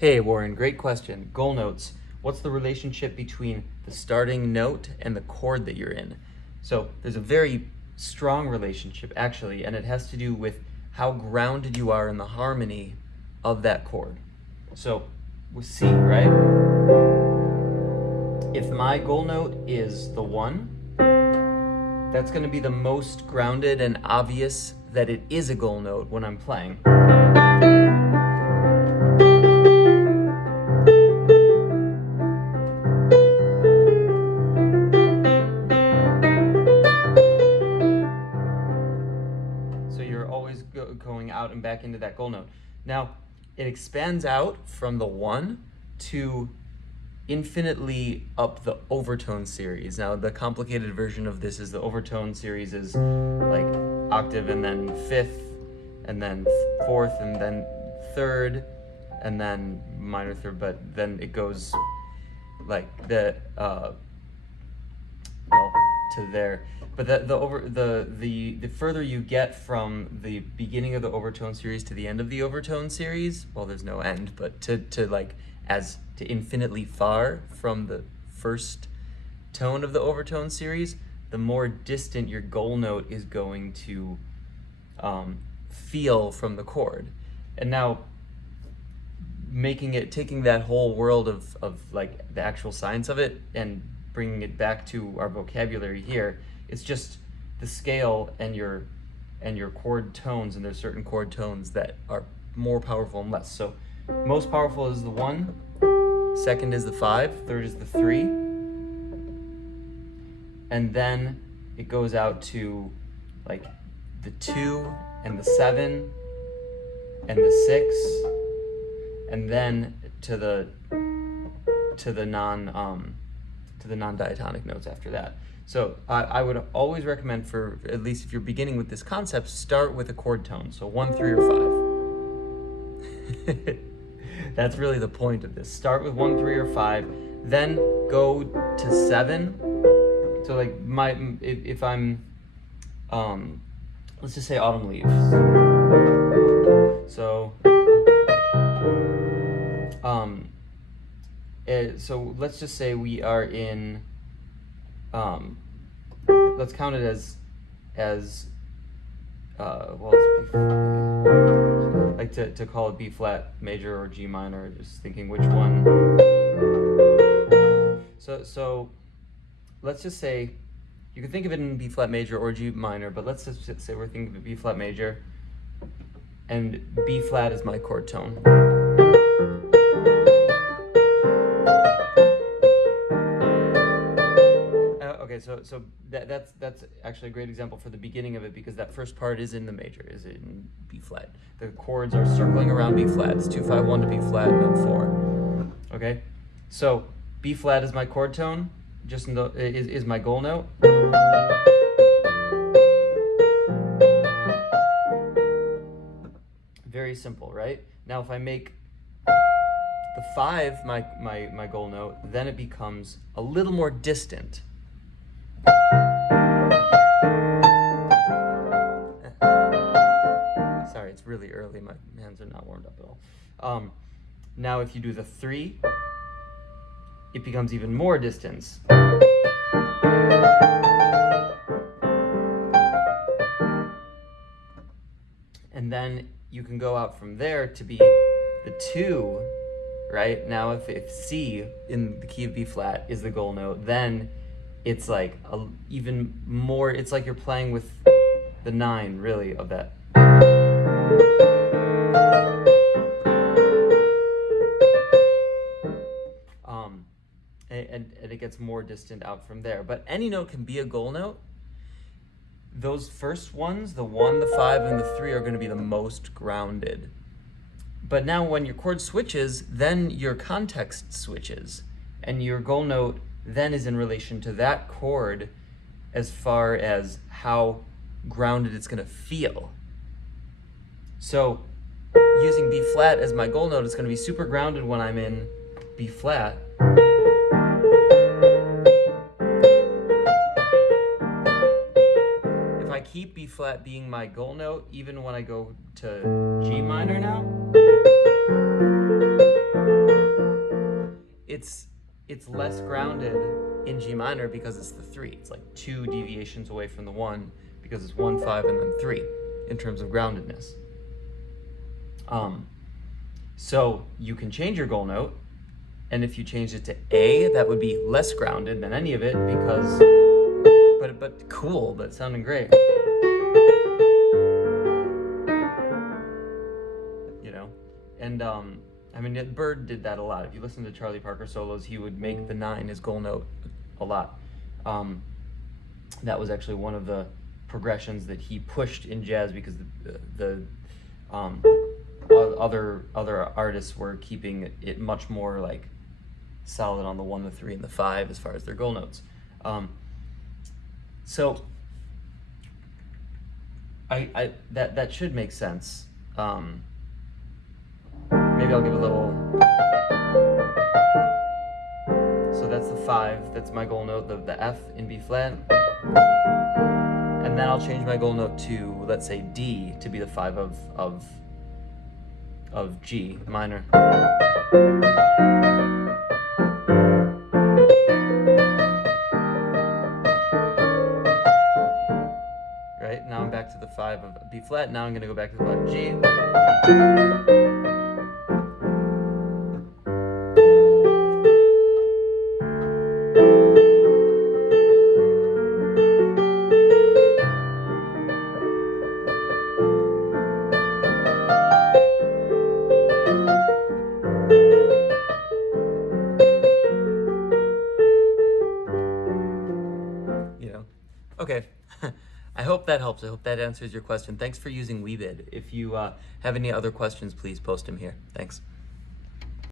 Hey Warren, great question. Goal notes. What's the relationship between the starting note and the chord that you're in? So there's a very strong relationship actually, and it has to do with how grounded you are in the harmony of that chord. So with C, right? If my goal note is the 1, that's going to be the most grounded and obvious that it is a goal note when I'm playing. So you're always going out and back into that goal note. Now, it expands out from the 1 to infinitely up the overtone series. Now, the complicated version of this is the overtone series is like octave and then 5th, and then 4th, and then 3rd, and then minor 3rd, but then it goes like the well, to there. But the further you get from the beginning of the overtone series to the end of the overtone series, well, there's no end, but to infinitely far from the first tone of the overtone series, the more distant your goal note is going to feel from the chord. And now taking that whole world of like the actual science of it and bringing it back to our vocabulary here, it's just the scale and your chord tones, and there's certain chord tones that are more powerful and less. So most powerful is the 1, second is the 5, third is the 3, and then it goes out to like the 2 and the 7 and the 6, and then to the non-diatonic notes after that. So I would always recommend, for at least if you're beginning with this concept, start with a chord tone. So 1, 3, or 5. That's really the point of this. Start with 1, 3, or 5, then go to 7. So like if I'm let's just say Autumn Leaves. So so let's just say we are in let's count it as well, like to call it B flat major or G minor, just thinking which one. So let's just say you can think of it in B flat major or G minor, but let's just say we're thinking of it B flat major, and B flat is my chord tone. Okay, so that's actually a great example for the beginning of it, because that first part is in the major, is in B flat. The chords are circling around B flat. It's 2, 5, 1 to B flat, and then 4. Okay, so B flat is my chord tone, just in the is my goal note. Very simple, right? Now if I make the 5 my goal note, then it becomes a little more distant. Sorry, it's really early. My hands are not warmed up at all. Now if you do the 3, it becomes even more distance. And then you can go out from there to be the 2, right? Now if C in the key of B flat is the goal note, then it's like even more, it's like you're playing with the 9 really of that. And it gets more distant out from there. But any note can be a goal note. Those first ones, the 1, the 5, and the 3, are going to be the most grounded. But now when your chord switches, then your context switches, and your goal note then is in relation to that chord as far as how grounded it's going to feel. So using B flat as my goal note is going to be super grounded when I'm in B flat. If I keep B flat being my goal note, even when I go to G minor now, it's less grounded in G minor because it's the 3. It's like 2 deviations away from the 1 because it's 1, 5, and then 3 in terms of groundedness. So you can change your goal note, and if you changed it to A, that would be less grounded than any of it because, but cool, but sounding great. You know, and I mean, Bird did that a lot. If you listen to Charlie Parker solos, he would make the 9 his goal note a lot. That was actually one of the progressions that he pushed in jazz because the other artists were keeping it much more like solid on the 1, the 3, and the 5 as far as their goal notes. So that should make sense. Maybe I'll give a little. So that's the 5. That's my goal note. The F in B flat. And then I'll change my goal note to, let's say, D to be the 5 of G minor. Right? Now I'm back to the 5 of B flat. Now I'm going to go back to the 5 of G. Okay, I hope that helps. I hope that answers your question. Thanks for using WeeBid. If you have any other questions, please post them here. Thanks.